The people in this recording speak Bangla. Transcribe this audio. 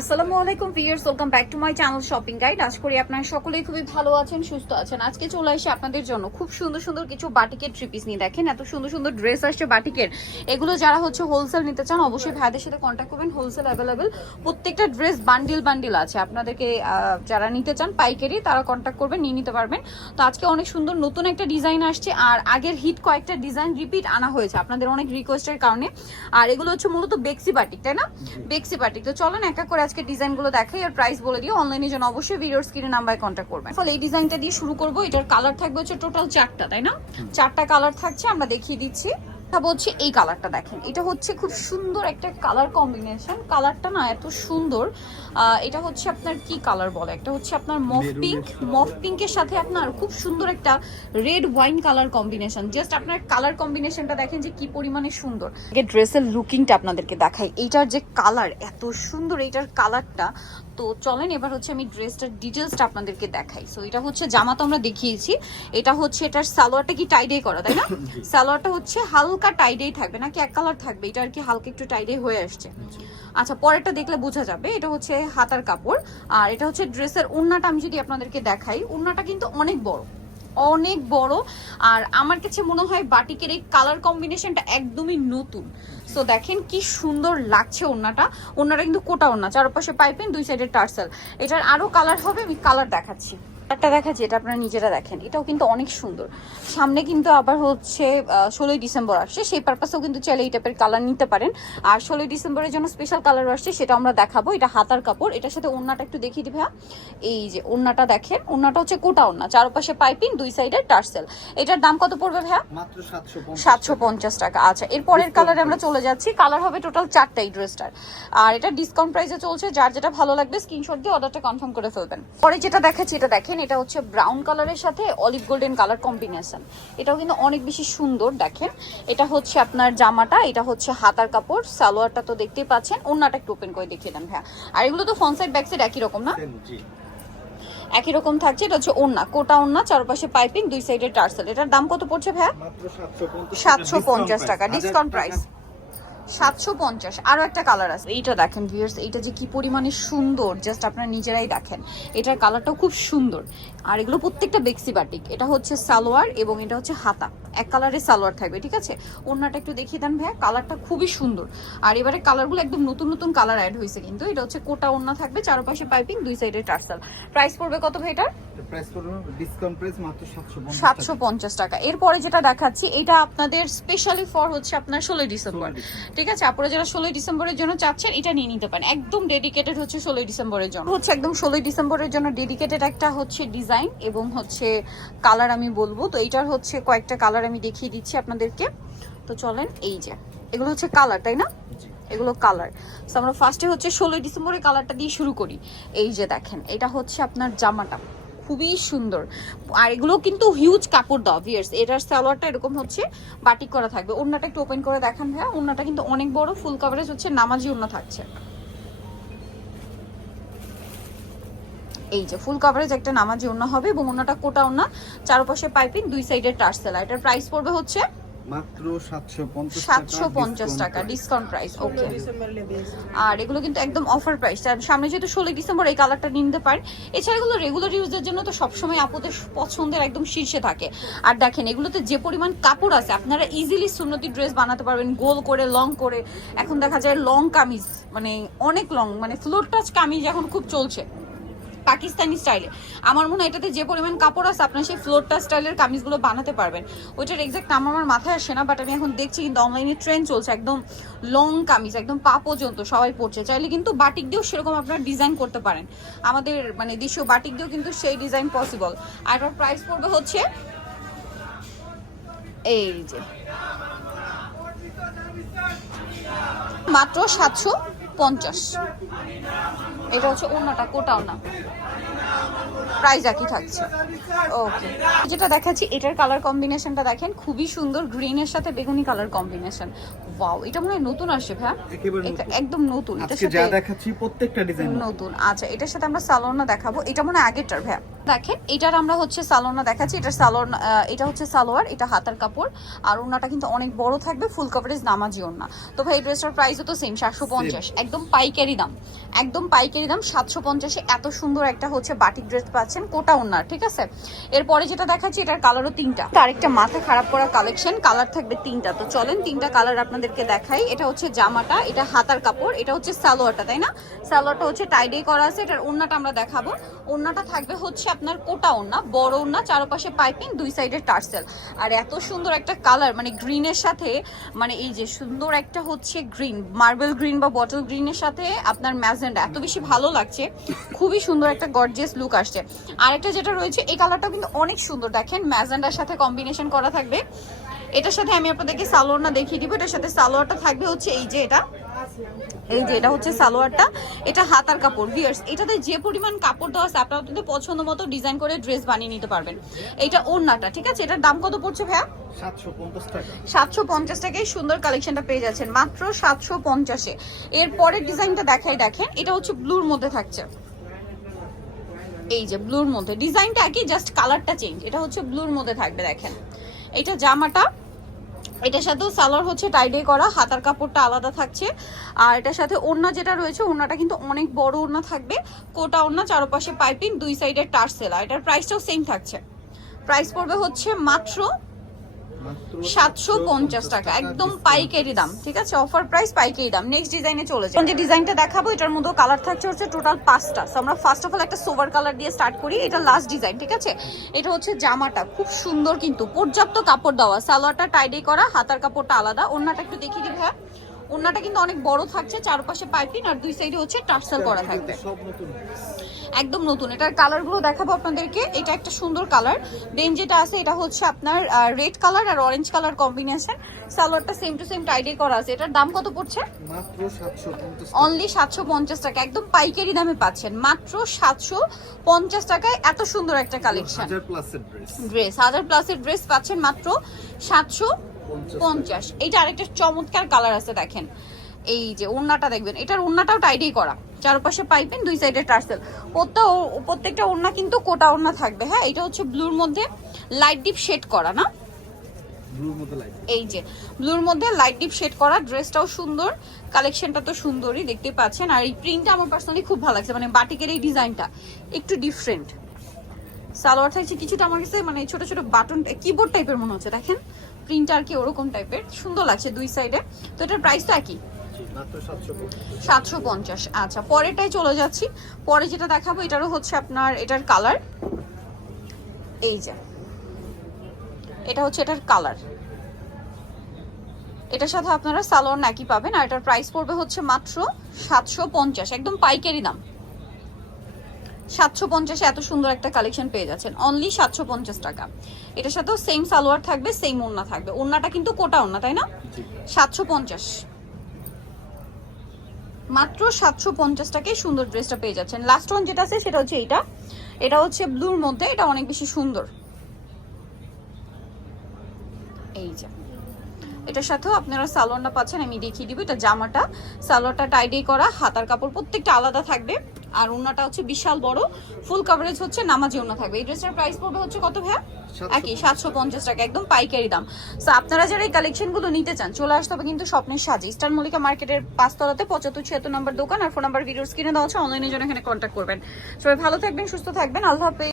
আসসালামু আলাইকুম viewers welcome back to my channel shopping guide আশা করি আপনারা সকলেই খুবই ভালো আছেন সুস্থ আছেন। আজকে চলে আসি আপনাদের জন্য খুব সুন্দর সুন্দর কিছু বাটিকের থ্রি পিস নিয়ে দেখেন এত সুন্দর সুন্দর ড্রেস আসছে বাটিকের। এগুলো যারা হচ্ছে হোলসেল নিতে চান অবশ্যই ভাইদের সাথে কন্ট্যাক্ট করবেন হোলসেল অ্যাভেলেবেল প্রত্যেকটা ড্রেস বান্ডিল বান্ডিল আছে। আপনাদেরকে যারা নিতে চান পাইকারি তারা কন্ট্যাক্ট করবেন নিয়ে নিতে পারবেন। তো আজকে অনেক সুন্দর নতুন একটা ডিজাইন আসছে আর আগের হিট কয়েকটা ডিজাইন রিপিট আনা হয়েছে আপনাদের অনেক রিকোয়েস্টের কারণে। আর এগুলো হচ্ছে মূলত বেক্সি বাটিক তাই না? বেক্সি বাটিক। তো চলেন এক করে আজকে ডিজাইনগুলো দেখাই আর প্রাইস বলে দিও। অনলাইনে জন্য অবশ্যই ভিডিওর স্ক্রিনে নাম্বারে কন্ট্যাক্ট করবেন। ফলে এই ডিজাইনটা দিয়ে শুরু করব। এটার কালার থাকবে হচ্ছে টোটাল চারটা তাই না? চারটা কালার থাকছে আমরা দেখিয়ে দিচ্ছি। কথা বলছি এই কালারটা দেখেন। এটা হচ্ছে খুব সুন্দর একটা কালার কম্বিনেশন কালারটা না এত সুন্দর। এটা হচ্ছে আপনার কি কালার বলে? একটা হচ্ছে আপনার মফ পিঙ্ক মফ পিঙ্কের সাথে আপনার খুব সুন্দর একটা red wine colour combination just আপনার কালার কম্বিনেশনটা দেখেন যে কি পরিমাণে সুন্দর। ড্রেসের লুকিংটা আপনাদেরকে দেখাই। এইটার যে কালার এত সুন্দর এইটার কালারটা তো চলেন এবার হচ্ছে আমি ড্রেসটার ডিটেলসটা আপনাদেরকে দেখাই। সো এটা হচ্ছে জামা তো আমরা দেখিয়েছি। এটা হচ্ছে এটার সালোয়ারটা কি টাইডে করা তাই না? সালোয়ারটা হচ্ছে হালকা টাইডেই থাকবে নাকি এক কালার থাকবে? এটা আর কি হালকা একটু টাইডে হয়ে আসছে। আচ্ছা পরেরটা দেখলে বোঝা যাবে এটা হচ্ছে হাতার কাপড়। আর এটা হচ্ছে ড্রেসের ওড়নাটা আমি যদি আপনাদেরকে দেখাই ওড়নাটা কিন্তু অনেক বড়। অনেক বড়। আর আমার কাছে মনে হয় বাটিকের এই কালার কম্বিনেশনটা একদমই নতুন। সো দেখেন কি সুন্দর লাগছে ওনাটা ওনারা কিন্তু কোটা ওনা চারপাশে পাইপেন দুই সাইডে টার্সেল। এটার আরও কালার হবে, আমি কালার দেখাচ্ছি। কালারটা দেখাচ্ছি এটা আপনারা নিজেরা দেখেন। এটাও কিন্তু অনেক সুন্দর। সামনে কিন্তু আবার হচ্ছে ষোলোই ডিসেম্বর আসছে সেই পারপাসেও কিন্তু চাইলে এই টাইপের কালার নিতে পারেন। আর ষোলোই ডিসেম্বরের জন্য স্পেশাল কালার আসছে সেটা আমরা দেখাবো। এটা হাতার কাপড় এটার সাথে ওড়নাটা একটু দেখিয়ে দিবে এই যে ওড়নাটা দেখেন ওড়নাটা হচ্ছে কোটা ওড়না চারপাশে পাইপিং দুই সাইডে টার্সেল। এটার দাম কত পড়বে ভাইয়া? মাত্র সাতশো পঞ্চাশ টাকা। আচ্ছা। এরপরের কালারে আমরা চলে যাচ্ছি। কালার হবে টোটাল চারটা এই ড্রেসটার আর এটা ডিসকাউন্ট প্রাইসে চলছে যার যেটা ভালো লাগবে স্ক্রিনশট দিয়ে অর্ডারটা কনফার্ম করে ফেলবেন। পরে যেটা দেখাচ্ছি এটা দেখেন এটা হচ্ছে ব্রাউন কালারের সাথে অলিভ গোল্ডেন কালার কম্বিনেশন এটাও কিন্তু অনেক বেশি সুন্দর দেখেন। এটা হচ্ছে আপনার জামাটা এটা হচ্ছে হাতার কাপড় সালোয়ারটা তো দেখতেই পাচ্ছেন। ওন্নাটা একটু ওপেন করে দেখিয়ে দেন হ্যাঁ আর এগুলো তো ফ্রন্ট সাইড ব্যাক সাইড একই রকম না? একই রকম থাকছে এটা হচ্ছে ওন্না কোটা ওন্না চারপাশে পাইপিং দুই সাইডে টার্সেল। এটার দাম কত পড়ছে ভাইয়া? মাত্র সাতশো পঞ্চাশ সাতশো পঞ্চাশ টাকা ডিসকাউন্ট প্রাইস সাতশো পঞ্চাশ। আরও একটা কালার আছে। এইটা দেখেন ভিউয়ার্স এইটা যে কি পরিমাণে সুন্দর জাস্ট আপনারা নিজেরাই দেখেন। এটার কালারটাও খুব সুন্দর। আর এগুলো প্রত্যেকটা বেক্সি বাটিক এটা হচ্ছে সালোয়ার এবং এটা হচ্ছে হাতা। এক কালারের সালোয়ার থাকবে ঠিক আছে? ওড়নাটা একটু দেখিয়ে দেন ভাইয়া কালারটা খুবই সুন্দর। আর এবারে কালারগুলো একদম নতুন নতুন কালার অ্যাড হয়েছে কিন্তু। এটা হচ্ছে কোটা ওড়না থাকবে চারপাশে পাইপিং দুই সাইডে টার্সাল প্রাইস পড়বে কত ভাই এটার? সাতশো পঞ্চাশ টাকা। এরপরে যেটা দেখাচ্ছি এটা আপনাদের স্পেশালি ফর হচ্ছে আপনার ষোলোই ডিসেম্বর। ঠিক আছে? আপনারা যারা ষোলোই ডিসেম্বরের জন্য চাচ্ছেন এটা নিয়ে নিতে পারেন। একদম ডেডিকেটেড হচ্ছে ষোলোই ডিসেম্বরের জন্য। হচ্ছে একদম ষোলোই ডিসেম্বরের জন্য ডেডিকেটেড একটা হচ্ছে ডিজাইন এবং হচ্ছে কালার আমি বলব। তো এইটার হচ্ছে কয়েকটা কালার আমি দেখিয়ে দিচ্ছি আপনাদেরকে। তো চলেন এই যে। এগুলো হচ্ছে কালার তাই না? এগুলো কালার তো আমরা ফার্স্টে হচ্ছে ষোলোই ডিসেম্বরের কালারটা দিয়ে শুরু করি। এই যে দেখেন এটা হচ্ছে আপনার জামাটা। খুবই সুন্দর। আর এগুলো কিন্তু হিউজ কাপড় দাও ভিয়ার্স এটার সালোয়ারটা এরকম হচ্ছে, বাটিক করা থাকবে। ওনাটা একটু ওপেন করে দেখান ভাইয়া। ওনাটা কিন্তু অনেক বড় ফুল কাভারেজ হচ্ছে, নামাজি ওনা থাকছে। এই যে ফুল কাভারেজ একটা নামাজি ওনা হবে এবং ওনাটা কোটা ওনা চারপাশে পাইপিং দুই সাইডের টার্সেলা। এটার প্রাইস পড়বে হচ্ছে মাত্র সাতশো পঞ্চাশ সাতশো পঞ্চাশ টাকা ডিসকাউন্ট প্রাইস ওকে আর এগুলো কিন্তু একদম অফার প্রাইস আর সামনে যেহেতু ষোলোই ডিসেম্বর এই কালারটা নিতে পারেন। এছাড়া এগুলো রেগুলার ইউজের জন্য তো সবসময় আপুদের পছন্দের একদম শীর্ষে থাকে। আর দেখেন এগুলোতে যে পরিমাণ কাপড় আছে আপনারা ইজিলি সুন্নতি ড্রেস বানাতে পারবেন গোল করে লং করে। এখন দেখা যায় লং কামিজ মানে অনেক লং মানে ফ্লোর টাচ কামিজ এখন খুব চলছে। পাকিস্তানি স্টাইলে। আমার মনে হয় এটাতে যে পরিমাণ কাপড় আছে, আপনার সেই ফ্লোরটা স্টাইলের কামিজগুলো বানাতে পারবেন। ওইটার এক্সাক্ট নাম আমার মাথায় আসে না বাট আমি এখন দেখছি কিন্তু অনলাইনে ট্রেন্ড চলছে, একদম লং কামিজ, একদম পা পর্যন্ত সবাই পড়ছে চাইলে কিন্তু বাটিক দিয়েও সেরকম আপনারা ডিজাইন করতে পারেন। আমাদের মানে দেশীয় বাটিক দিয়েও কিন্তু সেই ডিজাইন পসিবল আর প্রাইস পড়বে হচ্ছে এই যে মাত্র সাতশো পঞ্চাশ। এটা হচ্ছে অন্যটা কোটাও না। প্রাইস একই থাকছে। ওকে যেটা দেখাচ্ছি, এটার কালার কম্বিনেশনটা দেখেন, খুবই সুন্দর গ্রিনের সাথে বেগুনি কালার কম্বিনেশন ওয়াও এটা মনে হয় নতুন আসছে ভাই এটা একদম নতুন এটার আজকে যা দেখাচ্ছি প্রত্যেকটা ডিজাইন নতুন। আচ্ছা এটার সাথে আমরা সালোনা দেখাবো। এটা মনে হয় আগেরটার ভাইয়া। দেখেন এটার আমরা হচ্ছে সালোনা দেখাচ্ছি। এটা সালোয়ার এটা হচ্ছে সালোয়ার এটা হাতার কাপড়। আর ওনাটা কিন্তু অনেক বড় থাকবে ফুল কভারেজ নামাজি ওনা তো ভাই এই ড্রেসটার প্রাইসও তো সেম সাতশো পঞ্চাশ। একদম পাইকারি দাম। একদম পাইকারি দাম সাতশো পঞ্চাশে। এত সুন্দর একটা হচ্ছে বাটিক ড্রেস পাচ্ছেন কোটা ওনার ঠিক আছে? এরপরে যেটা দেখাচ্ছি এটার কালারও তিনটা। তার একটা মাথা খারাপ করা কালেকশন কালার থাকবে তিনটা। তো চলেন তিনটা কালার আপনাদেরকে দেখাই। এটা হচ্ছে জামাটা, এটা হাতার কাপড়, এটা হচ্ছে সালোয়ারটা, তাই না? সালোয়ারটা হচ্ছে টাইডে করা আছে, এটার ওড়নাটা আমরা দেখাবো। ওড়নাটা থাকবে হচ্ছে আপনার কোটা ওন্না বড় ওন্না চারপাশে পাইপিং দুই সাইডে টার্সেল আর এত সুন্দর একটা কালার মানে গ্রিনের সাথে মানে এই যে সুন্দর একটা হচ্ছে গ্রিন মার্বেল গ্রিন বা বটল গ্রিনের সাথে আপনার ম্যাজেন্ডা, এত বেশি ভালো লাগছে। খুবই সুন্দর একটা গর্জিয়াস লুক আসছে। আরেকটা যেটা রয়েছে, এই কালারটা কিন্তু অনেক সুন্দর, দেখেন ম্যাজেন্ডার সাথে কম্বিনেশন করা থাকবে। এটার সাথে আমি আপনাদেরকে সালোয়ারটা দেখিয়ে দিব। এটার সাথে সালোয়ারটা থাকবে হচ্ছে এই যে এটা। এই যে এটা হচ্ছে সালোয়ারটা। এটা হাতার কাপড় ভিয়ার্স এটাতে যে পরিমাণ কাপড় দেওয়া আছে আপনারা আপনাদের পছন্দ মতো ডিজাইন করে ড্রেস বানিয়ে নিতে পারবেন। এটা ওড়নাটা ঠিক আছে? এটার দাম কত পড়ছে ভাইয়া? সাতশো পঞ্চাশ টাকা। সাতশো পঞ্চাশ টাকায় সুন্দর কালেকশনটা পেয়ে যাচ্ছেন। মাত্র সাতশো পঞ্চাশে। এর পরের ডিজাইনটা দেখাই দেখেন। এটা হচ্ছে ব্লুর মধ্যে থাকছে। এই যে ব্লুর মধ্যে। ডিজাইনটা একই জাস্ট কালারটা চেঞ্জ এটা হচ্ছে ব্লুর মধ্যে থাকবে দেখেন। এটা জামাটা এটার সাথেও সালোয়ার হচ্ছে টাইডে করা, হাতার কাপড়টা আলাদা থাকছে। আর এটার সাথে ওড়না যেটা রয়েছে, ওড়নাটা কিন্তু অনেক বড় ওড়না থাকবে। কোটা ওড়না, চারপাশে পাইপিং, দুই সাইডে টার্সেলা। এটার প্রাইসটাও সেম থাকছে। প্রাইস পড়বে হচ্ছে মাত্র সাতশো পঞ্চাশ টাকা একদম পাইকারি দাম ঠিক আছে? অফার প্রাইস পাইকারি দাম। নেক্সট ডিজাইনে চলে যায় যে ডিজাইনটা দেখাবো এটার মধ্যে কালার থাকছে হচ্ছে টোটাল পাঁচটা। সো আমরা ফার্স্ট অফ অল একটা সোভার কালার দিয়ে স্টার্ট করি এটা লাস্ট ডিজাইন ঠিক আছে? এটা হচ্ছে জামাটা খুব সুন্দর কিন্তু। পর্যাপ্ত কাপড় দেওয়া সালোয়ারটা টাইডে করা হাতার কাপড়টা আলাদা। অন্যটা একটু দেখিয়ে দিই ভাইয়া। ওড়নাটা কিন্তু অনেক বড় থাকছে চারপাশে পাইপিং আর দুই সাইডে হচ্ছে টার্সেল করা থাকবে। একদম নতুন। এটার কালারগুলো দেখাবো আপনাদেরকে। এটা একটা সুন্দর কালার দেন যেটা আছে এটা হচ্ছে আপনার রেড কালার আর অরেঞ্জ কালার কম্বিনেশন সালোয়ারটা সেম টু সেম টাইডে করা আছে। এটার দাম কত পড়ছে? মাত্র অনলি সাতশো পঞ্চাশ টাকা। একদম পাইকারি দামে পাচ্ছেন। মাত্র সাতশো পঞ্চাশ টাকায় এত সুন্দর একটা কালেকশন প্লাসের ড্রেস ড্রেস হাজার প্লাসের ড্রেস পাচ্ছেন মাত্র সাতশো পঞ্চাশ এইটা আরেকটা চমৎকার কালার আছে দেখেন। এই যে ওড়নাটা দেখবেন এটার ওড়নাটাও টাইডেই করা। চারপাশে পাইপেন দুই সাইডে টার্সেল। প্রত্যেক প্রত্যেকটা ওড়না কিন্তু কোটা ওড়না থাকবে হ্যাঁ? এটা হচ্ছে ব্লুর মধ্যে লাইট ডিপ শেড করা না? এই যে ব্লুর মধ্যে লাইট ডিপ শেড করা ড্রেসটাও সুন্দর কালেকশনটা তো সুন্দরই দেখতে পাচ্ছেন। আর এই প্রিন্টটা আমার পার্সোনালি খুব ভালো লাগছে মানে বাটিকের এই ডিজাইনটা একটু ডিফারেন্ট সালোয়ার থাকছে কিছুটা আমার কাছে মানে ছোট ছোট বাটন কিবোর্ড টাইপের মনে হচ্ছে দেখেন। প্রিন্ট আর কি ওরকম টাইপের? সুন্দর লাগছে দুই সাইডে তো এটার প্রাইস তো একই সাতশো পঞ্চাশ। আচ্ছা পরেরটাই চলে যাচ্ছি। পরে যেটা দেখাবো, এটারও হচ্ছে আপনার এটার কালার এই যে। এটা হচ্ছে এটার কালার এটার সাথে আপনারা সালোয়ার নাকি পাবেন, আর এটার প্রাইস পড়বে হচ্ছে মাত্র সাতশো পঞ্চাশ। একদম পাইকারি দাম। সাতশো পঞ্চাশে এত সুন্দর একটা কালেকশন পেয়ে যাচ্ছেন। অনলি সাতশো পঞ্চাশ টাকা। এটার সাথেও সেম সালোয়ার থাকবে সেম ওড়না থাকবে। ওড়নাটা কিন্তু কোটা ওড়না তাই না? সাতশো পঞ্চাশ। মাত্র সাতশো পঞ্চাশ টাকায় সুন্দর ড্রেসটা পেয়ে যাচ্ছেন। লাস্ট ওয়ান যেটা আছে সেটা হচ্ছে এইটা। এটা হচ্ছে ব্লুর মধ্যে এটা অনেক বেশি সুন্দর। এই যে। এটার সাথেও আপনারা সালোয়ারটা পাচ্ছেন আমি দেখিয়ে দিব। এটা জামাটা। সালোয়ারটা টাইডে করা হাতার কাপড় প্রত্যেকটা আলাদা থাকবে। আর ওনাটা হচ্ছে বিশাল বড়। ফুল কভারেজ হচ্ছে নামাজি ওনা থাকবে। এই ড্রেসের প্রাইস পড়বে হচ্ছে কত ভাইয়া? একই সাতশো পঞ্চাশ টাকা একদম পাইকারি দাম। তো আপনারা যারা এই কালেকশনগুলো নিতে চান চলে আসতে হবে কিন্তু স্বপ্নের সাজে। ইস্টার্ন মল্লিকা মার্কেটের পাঁচতলাতে পঁচাত্তর ছিয়াত্তর নম্বর দোকান। আর ফোন নাম্বার ভিডিওস কিনে দেওয়া হচ্ছে অনলাইনের জন্য এখানে কন্ট্যাক্ট করবেন। সবাই ভালো থাকবেন সুস্থ থাকবেন। আল্লাহ হাফেজ।